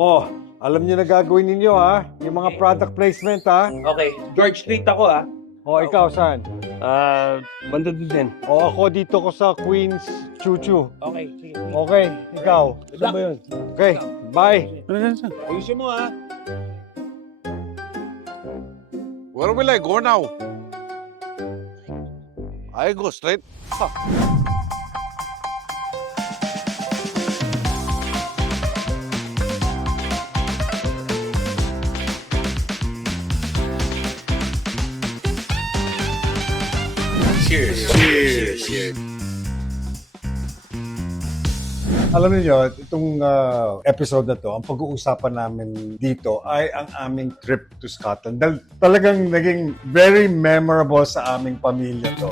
Oh, alam niyo na gagawin ninyo ha? Yung mga product placement ha? Okay, George Street ako ah. O, ikaw saan? Banda din. O, ako dito ko sa Queens Chuchu. Okay, sige. Okay, ikaw. Saan ba yun? Okay, bye. Ayusin mo ah. Where will I go now? I go straight. Alam niyo, itong episode na to, ang pag-uusapan namin dito ay ang aming trip to Scotland. Dahil talagang naging very memorable sa aming pamilya to.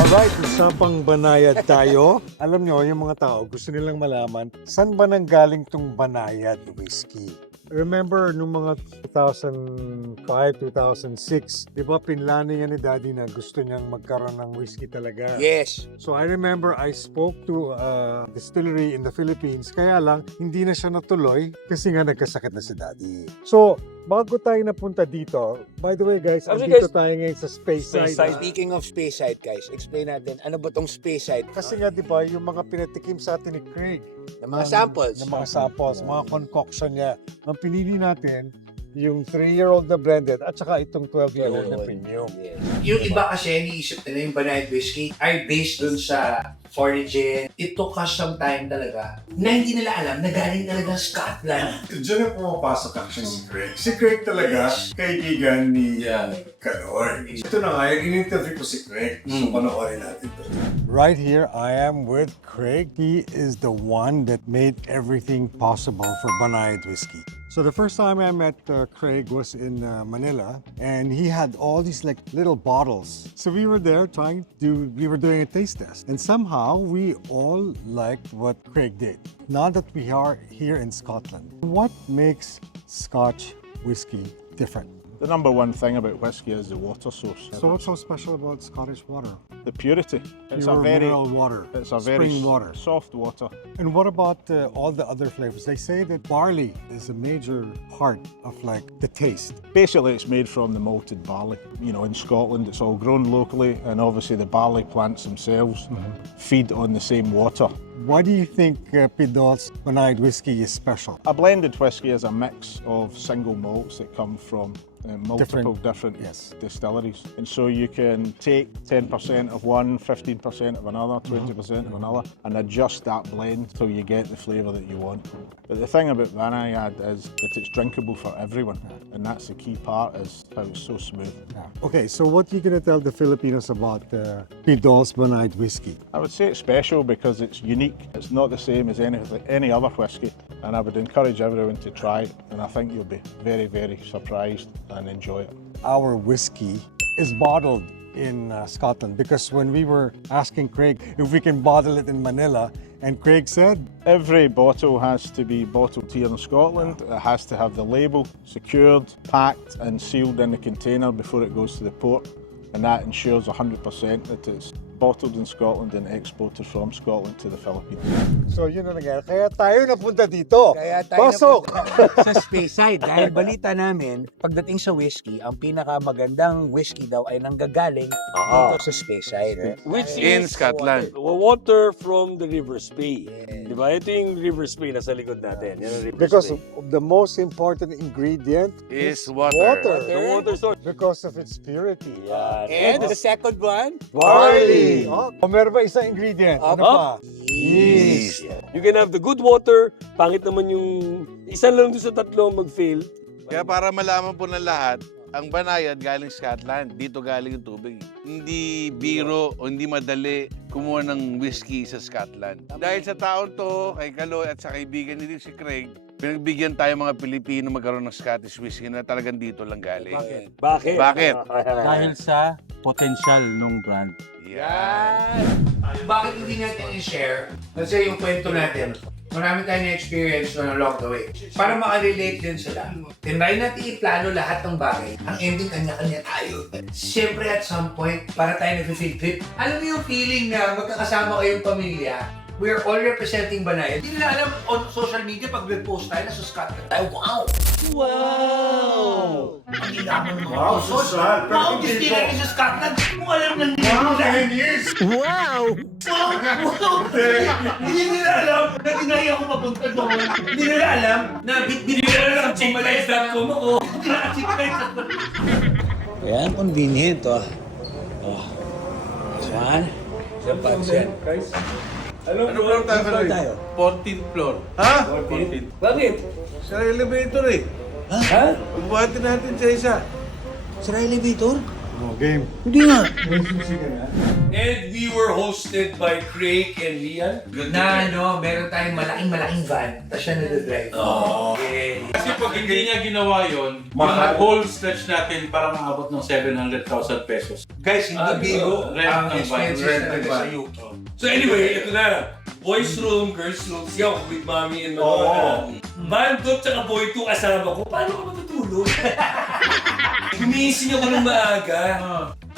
Alright, usapang banayad tayo. Alam niyo, yung mga tao gusto nilang malaman, saan ba nanggaling tong banayad whiskey? Remember, nung mga 2005, 2006, di ba pinlano yan ni Daddy na gusto niyang magkaroon ng whiskey talaga? Yes. So I remember I spoke to a distillery in the Philippines, kaya lang hindi na siya natuloy kasi nga nagkasakit na si Daddy. So, bago tayo napunta dito, by the way guys, andito tayo ngayon sa Speyside. Speaking of Speyside, guys, explain natin, ano ba tong Speyside? Kasi nga di ba yung mga pinatikim sa atin ni Craig, Ng mga samples. ng mga samples, mga concoction niya, ang pinili natin, yung 3-year-old na blended at saka itong 12-year-old na premium. Yes. Yung iba kasi iniisip nila yung Banayad Whiskey ay based dun sa origin. It took us some time talaga na hindi nila alam na galing talaga Scotland. Diyan na pumapasok actually si Craig. Si Craig talaga, kaibigan ni Calor. Ito na nga, in-interview ko si Craig. So, panoorin natin ito. Right here, I am with Craig. He is the one that made everything possible for Banayad Whiskey. So the first time I met Craig was in Manila, and he had all these like little bottles. So we were there we were doing a taste test, and somehow we all liked what Craig did. Now that we are here in Scotland, what makes Scotch whiskey different? The number one thing about whiskey is the water source. So what's so special about Scottish water? The purity. It's Pure a very, mineral water, it's a very spring water. soft water. And what about all the other flavors? They say that barley is a major part of like the taste. Basically, it's made from the malted barley. You know, in Scotland, it's all grown locally, and obviously the barley plants themselves feed on the same water. Why do you think Pidol's Banayad whiskey is special? A blended whiskey is a mix of single malts that come from multiple different yes. distilleries. And so you can take 10% of one, 15% of another, 20% of another, and adjust that blend till you get the flavour that you want. But the thing about Banayad is that it's drinkable for everyone, and that's the key part, is how it's so smooth. Okay, so what are you going to tell the Filipinos about Pidol's Banayad whiskey? I would say it's special because it's unique. It's not the same as any other whiskey, and I would encourage everyone to try it, and I think you'll be very, very surprised and enjoy it. Our whiskey is bottled in Scotland because when we were asking Craig if we can bottle it in Manila, and Craig said, Every bottle has to be bottled here in Scotland. It has to have the label secured, packed and sealed in the container before it goes to the port, and that ensures 100% that it's bottled in Scotland and exported from Scotland to the Philippines. so yun na nangyari. Kaya tayo napunta dito. Kaya tayo Pasok! sa Speyside dahil balita namin, pagdating sa whiskey, ang pinakamagandang whiskey daw ay nanggagaling dito sa Speyside. Which In is Scotland. water from the River Spey. Di ba? Ito yung River Spey nasa likod natin. Yan ang River Because Spey. the most important ingredient Is water. water. The water source. Because of its purity. Yan. And the second one? Barley! Oh, meron ba isang ingredient? Ano pa? Yeast. You can have the good water, pangit naman yung isa lang doon sa tatlo mag-fail. Kaya para malaman po ng lahat, ang Banayad galing Scotland. Dito galing yung tubig. Hindi biro o hindi madali kumuha ng whiskey sa Scotland. Dahil sa taon to, kay Kaloy at sa kaibigan ni si Craig, pinagbigyan tayo mga Pilipino magkaroon ng Scottish whiskey na talagang dito lang galing. Bakit? Bakit? Dahil sa potential ng brand. Yan. Bakit hindi natin i-share? Kasi yung kwento natin, Marami tayong na-experience along the way. Para makarelate din sila, tinry natin iplano lahat ng bagay. Ang ending, kanya-kanya tayo. Siyempre at some point, para tayo nag-field trip. Alam mo yung feeling na magkakasama kayong pamilya, we are all representing Banayan. Hindi nila alam on social media pag nag-post tayo na Scotland tayo. Wow! Wow! Ang ilaman ng mga Wow, posts. social. Wow, Pero hindi hindi natin sa Scotland. Kung alam ng Wow, nila. 10 years! Wow! Hindi nila alam na tinay ako papunta doon. Hindi nila alam na bit-bit nila alam ang chicklines.com ako. Chicklines.com. Ayan, convenient oh. Oh. Saan? Ano floor tayo? 14th floor. Ha? 14th. Bakit? Sa elevator eh. Ha? Buhatin natin sa isa. Sa elevator? Oh, game. Hindi nga. And we were hosted by Craig and Lian. Na meron tayong malaking van, tapos siya nag-drive. Kasi pag hindi niya ginawa yun, Mahal. yung whole stretch natin parang maabot ng 700,000 pesos. Guys, hindi biro rent ang ng van. expenses Rent talaga ng sa van. UK. So anyway, ito na. Boys room, girls room. Siya ako with mommy and Oo. mama. Bandot tsaka boy 2 kasama ko. Paano ka matutulog? Gumising ako ng maaga.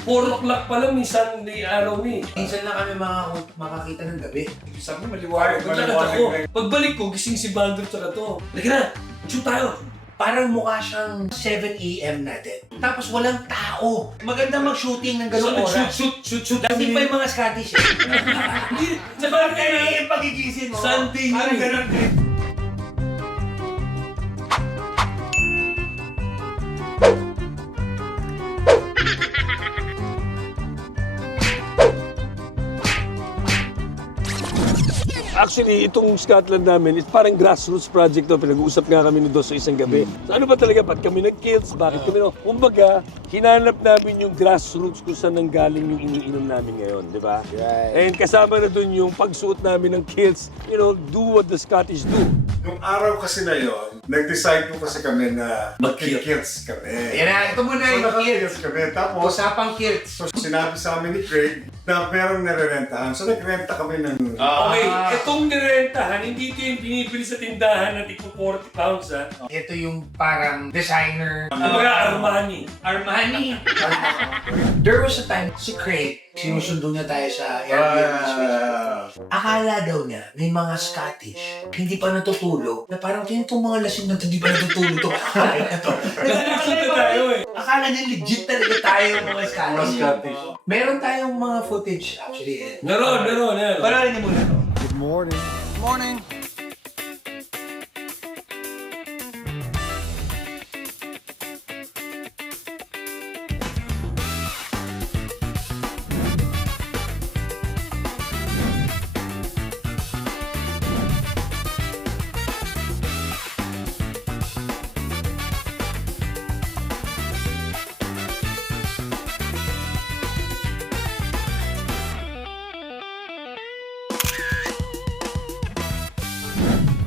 4 o'clock pa lang, minsan may araw ni. Minsan lang kami makakita ng gabi. Sabi maliwanag. Maliwanag Ako. na. Pagbalik ko, gising si Bandot tsaka to. Lagi na, shoot tayo. Parang mukha siyang 7 a.m. natin. Tapos walang tao. Maganda mag-shooting ng ganung oras. Shoot. Lasing pa yung mga Scottish eh. Hindi, tsaka 7 a.m. pagigising mo. Sunday yun Parang eh. ganun din. Actually, itong Scotland namin, it's parang grassroots project to. Pinag-uusap nga kami ni Dos sa isang gabi. So ano ba talaga, ba't kami nag-kills? Bakit kami kumbaga, hinanap namin yung grassroots kung saan nanggaling yung iniinom namin ngayon, di ba? And kasama na dun yung pagsuot namin ng kills, do what the Scottish do. Nung araw kasi na yon, nag-decide po kasi kami na mag-kilts kami. Yan na, ito muna So, yung nag-kilts kilt. kami. Tapos, Usapang kilt. so sinabi sa amin ni Craig na merong nare-rentahan. So, nagrenta kami ng... Okay, itong nirentahan, hindi ito yung binibili sa tindahan na tigpo 40 pounds, ha? Ito yung parang designer. Kumbaga, Armani. Armani. There was a time, si Craig, sinusundo niya tayo sa Airbnb space. Akala daw niya, may mga Scottish, hindi pa natutulog, na parang itong mga lasing na hindi pa natutulog to. Kakain na to. Nagsusunod tayo eh. Akala niya legit talaga tayo mga Scottish. Scottish. Meron tayong mga footage actually. Meron. Panoorin niyo muna to. Good morning.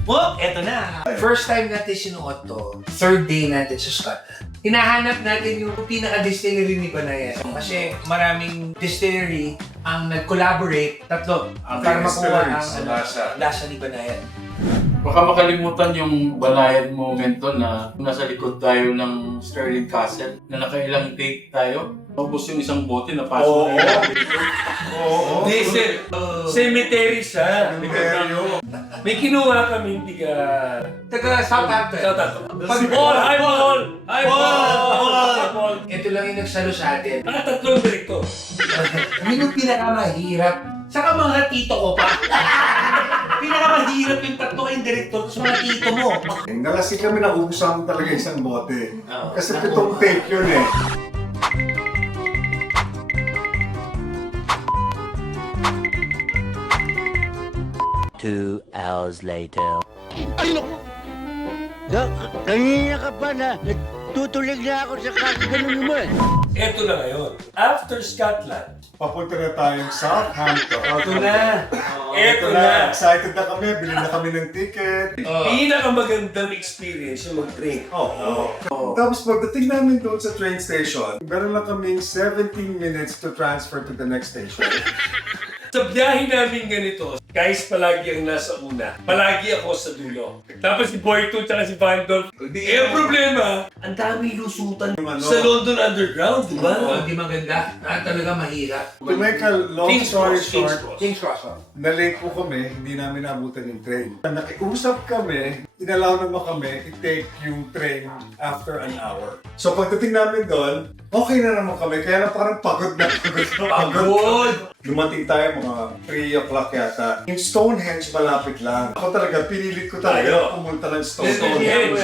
Oh, eto na. First time natin sinuot to, third day natin sa Scotland. Hinahanap natin yung pinaka-distillery ni Banayan. Kasi maraming distillery ang nag-collaborate, tatlo, para makuha ang lasa ni Banayan. Baka makalimutan yung Banayan moment to na nasa likod tayo ng Stirling Castle na nakailang take tayo. Tapos yung isang bote na pasok na yun. Oo. Listen, cemetery siya. Cemetery. May kinuha kami, Taga Southampton. Pag ball, high ball! High ball! Ito lang yung nagsalo sa atin. Tatlong direkto. Yun yung pinakamahirap. Saka mga tito ko pa. Pinakamahirap yung tatlo kayong director sa mga tito mo. Nalasing kami na ubusang talaga isang bote. Kasi 7 take yun eh. Two hours later. Kanina ka pa na nagtutulig na ako sa kakaganon mo eh. Eto na ngayon. After Scotland, Papunta na tayong Southampton. ito na. Eto na. na. Excited na kami. Bili na kami ng ticket. Pinakamagandang experience yung mag-train. Tapos pagdating namin doon sa train station, meron lang kaming 17 minutes to transfer to the next station. Sa biyahe namin ganito, Guys, palagi ang nasa una. Palagi ako sa dulo. Tapos si Boy 2 tsaka si Vandolph. Ang problema, ang dami lusutan sa London Underground, di ba? Oo, hindi maganda. Talaga mahirap. To make a long King's story Cross, short, King's Cross. na-late po kami, hindi namin naabutan yung train. Nakiusap kami, inalaw naman kami i-take yung train after an hour. So pagdating namin doon, okay na naman kami, kaya na parang pagod na pagod. Dumating tayo mga 3 o'clock yata. Yung Stonehenge malapit lang. Ako talaga, pinilit ko talaga pumunta ng Stonehenge.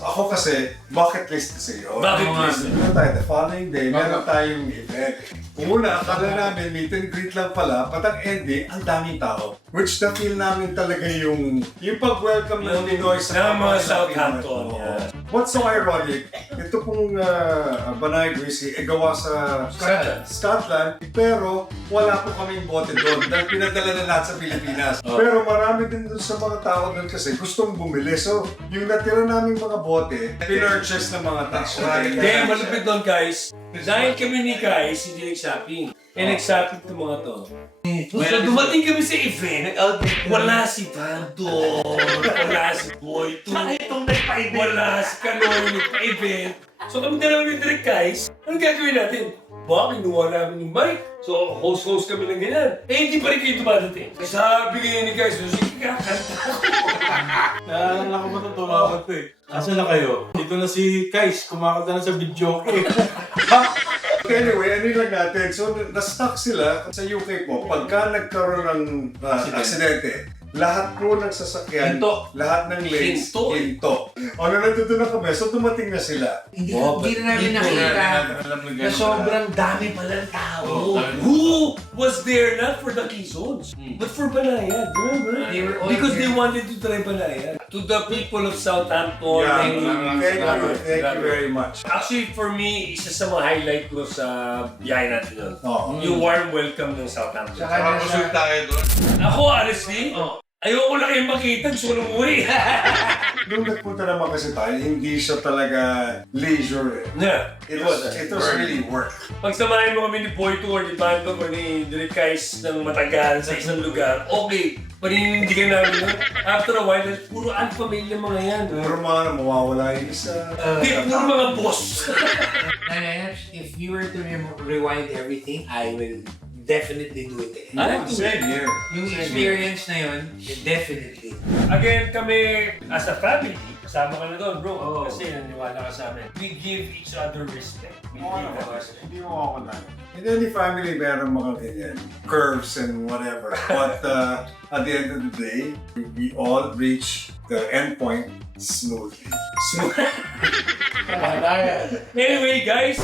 Ako kasi, bucket list kasi yun. Bucket list. Meron tayo, the following day, meron tayong event. Una, akala namin meet and greet lang pala, but ang ending, ang daming tao. Which na-feel namin talaga yung pag-welcome ng Pinoy sa ng mga kapwa Southampton, Pinoy. yeah. What's so ironic, ito pong Banayad Whiskey ay gawa sa Scotland, pero wala po kaming bote doon dahil pinadala na lahat sa Pilipinas. Pero marami din doon sa mga tao doon kasi gustong bumili. So, yung natira naming mga bote, pinurchase ng mga tao. Hindi, malupit doon guys. Dahil kami ni guys, hindi nag-shopping. Nag-shopping itong mga to. So dumating kami sa event, wala si Vando, wala si Boy 2, wala si Kanoy nagpa-event. So kami dalawa ni Direk guys, anong gagawin natin? Baka kinuha namin yung mic. So host kami ng ganyan. Hindi pa rin kayo dumadating. Sabi kayo ni guys, sige kakanta ako. Naalala ko ba ito tumawag ko eh. Asa na kayo? Dito na si Kais, kumakanta na sa video ko eh. Anyway, ano lang natin? So, na-stuck sila sa UK po. Pagka nagkaroon ng aksidente, lahat po ng sasakyan, lahat ng lanes, hinto. O, nandito na kami, so dumating na sila. Hindi na namin nakita na sobrang dami pala ng tao. Who was there not for the Quezons, but for Banayad? Remember? They were all Because they there. wanted to try Banayad. To the people of Southampton, Thank you very much. Actually, for me, isa sa mga highlight ko sa biyahe natin yun. Oo. Yung warm welcome ng Southampton. Saka Papasul tayo doon. Ako, honestly, ayoko na kayong makita, gusto ko nang umuwi. Nung nagpunta naman kasi tayo, hindi siya talaga leisure eh. Yeah, It was really work. Pagsamahin mo kami ni Boy 2 or ni Bando or ni Direk Kais ng matagal sa isang lugar, okay, paninindigan namin yun. After a while, puro pamilya mga yan. Puro mga mawawala yung isa. Hindi, puro mga boss. if you were to rewind everything, I will definitely do it. Same here. Yung experience na yun, definitely. Again, kami as a family, kasama ka na doon, bro. Kasi naniwala ka sa amin. We give each other respect. We give them respect. Hindi mo ako na. In any family, meron mga ganyan, curves and whatever. But at the end of the day, we all reach the end point smoothly. Anyway, guys,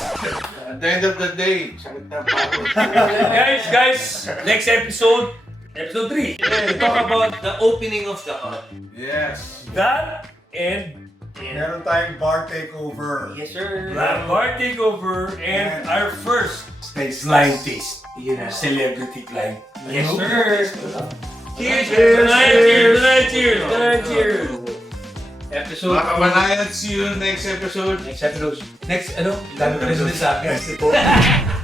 At the end of the day, sakit na pagod. guys, next episode 3. We talk about the opening of the art. Yes. That and Meron tayong bar takeover. Yes, sir. bar takeover and our first Space blind taste. Yun na. Celebrity blind. Yes, sir. Cheers! Cheers! Cheers! Episode Mga kabanayad, see you next episode. Next episode. Next, ano? Dami pa rin sa akin.